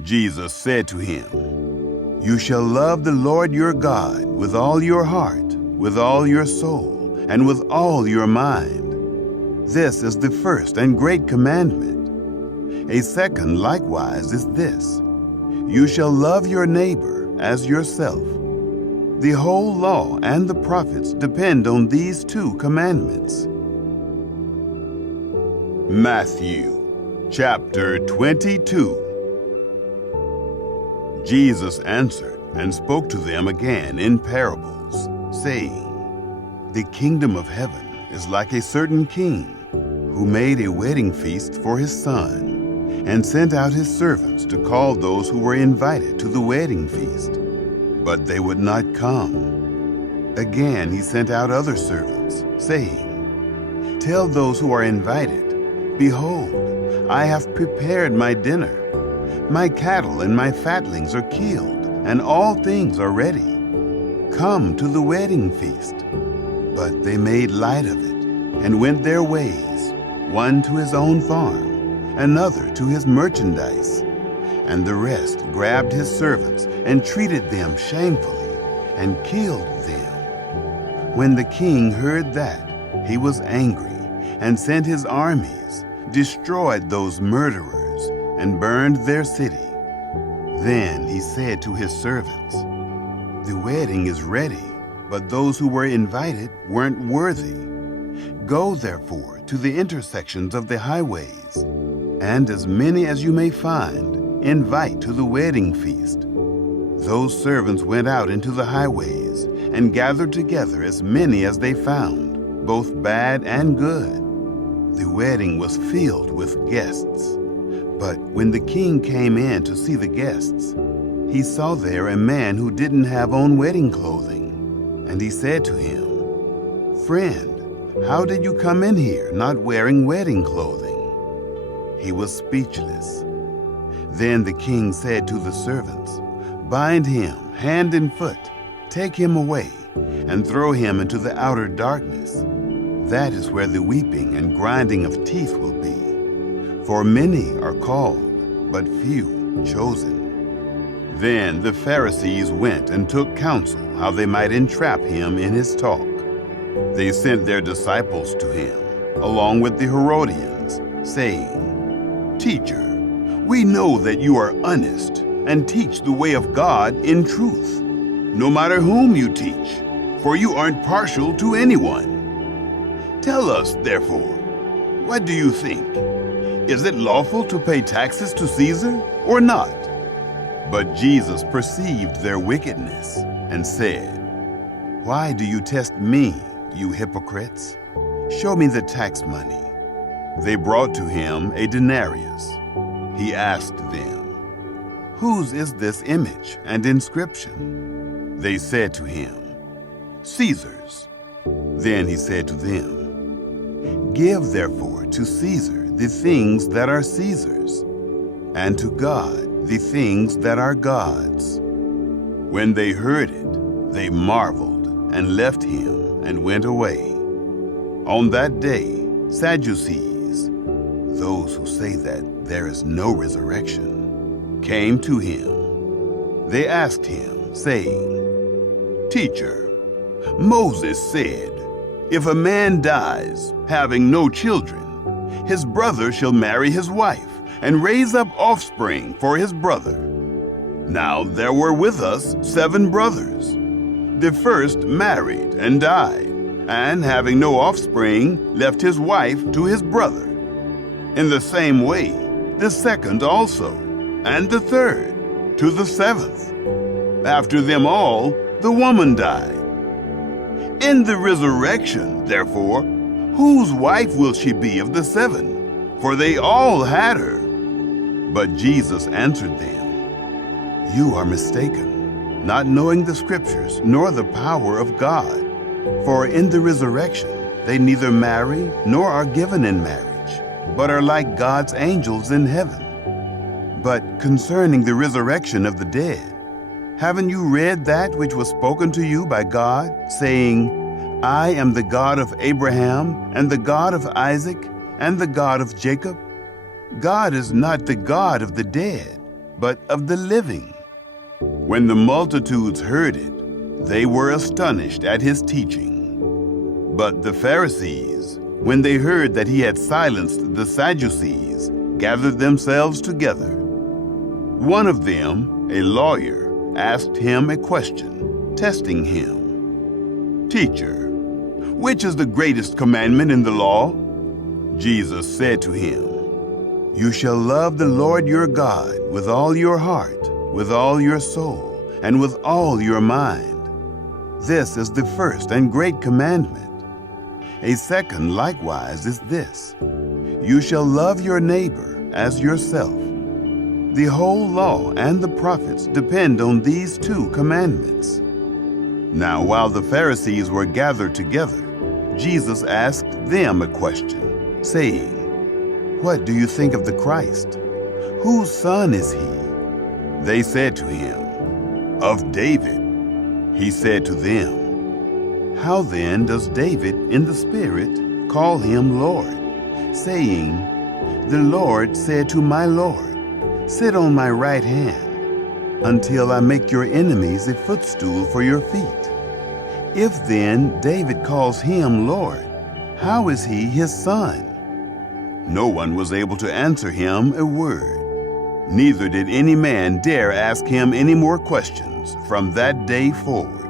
Jesus said to him, "You shall love the Lord your God with all your heart, with all your soul, and with all your mind. This is the first and great commandment. A second likewise is this: you shall love your neighbor as yourself. The whole law and the prophets depend on these two commandments." Matthew chapter 22. Jesus answered and spoke to them again in parables, saying, "The kingdom of heaven is like a certain king who made a wedding feast for his son, and sent out his servants to call those who were invited to the wedding feast. But they would not come. Again he sent out other servants, saying, 'Tell those who are invited, behold, I have prepared my dinner. My cattle and my fatlings are killed, and all things are ready. Come to the wedding feast.' But they made light of it, and went their ways, one to his own farm, another to his merchandise. And the rest grabbed his servants and treated them shamefully, and killed them. When the king heard that, he was angry, and sent his armies, destroyed those murderers, and burned their city. Then he said to his servants, 'The wedding is ready, but those who were invited weren't worthy. Go therefore to the intersections of the highways, and as many as you may find, invite to the wedding feast.' Those servants went out into the highways and gathered together as many as they found, both bad and good. The wedding was filled with guests. But when the king came in to see the guests, he saw there a man who didn't have on wedding clothing. And he said to him, 'Friend, how did you come in here not wearing wedding clothing?' He was speechless. Then the king said to the servants, 'Bind him hand and foot, take him away, and throw him into the outer darkness. That is where the weeping and grinding of teeth will be. For many are called, but few chosen.' Then the Pharisees went and took counsel how they might entrap him in his talk. They sent their disciples to him, along with the Herodians, saying, 'Teacher, we know that you are honest and teach the way of God in truth, no matter whom you teach, for you aren't partial to anyone. Tell us, therefore, what do you think? Is it lawful to pay taxes to Caesar or not?' But Jesus perceived their wickedness and said, 'Why do you test me, you hypocrites? Show me the tax money.' They brought to him a denarius. He asked them, 'Whose is this image and inscription?' They said to him, 'Caesar's.' Then he said to them, 'Give therefore to Caesar the things that are Caesar's, and to God the things that are God's.' When they heard it, they marveled and left him and went away. On that day, Sadducees, those who say that there is no resurrection, came to him. They asked him, saying, 'Teacher, Moses said, if a man dies having no children, his brother shall marry his wife and raise up offspring for his brother. Now there were with us 7 brothers. The first married and died, and having no offspring, left his wife to his brother. In the same way, the second also, and the third, to the 7th. After them all, the woman died. In the resurrection, therefore, whose wife will she be of the 7? For they all had her.' But Jesus answered them, 'You are mistaken, not knowing the Scriptures nor the power of God. For in the resurrection they neither marry nor are given in marriage, but are like God's angels in heaven. But concerning the resurrection of the dead, haven't you read that which was spoken to you by God, saying, I am the God of Abraham, and the God of Isaac, and the God of Jacob? God is not the God of the dead, but of the living. When the multitudes heard it, they were astonished at his teaching. But the Pharisees, when they heard that he had silenced the Sadducees, gathered themselves together. One of them, a lawyer, asked him a question, testing him. "Teacher, which is the greatest commandment in the law?" Jesus said to him, "You shall love the Lord your God with all your heart, with all your soul, and with all your mind. This is the first and great commandment. A second likewise is this: you shall love your neighbor as yourself. The whole law and the prophets depend on these two commandments." Now, while the Pharisees were gathered together, Jesus asked them a question, saying, "What do you think of the Christ? Whose son is he?" They said to him, "Of David." He said to them, "How then does David in the Spirit call him Lord, saying, 'The Lord said to my Lord, sit on my right hand, until I make your enemies a footstool for your feet?' If then David calls him Lord, how is he his son?" No one was able to answer him a word. Neither did any man dare ask him any more questions from that day forward.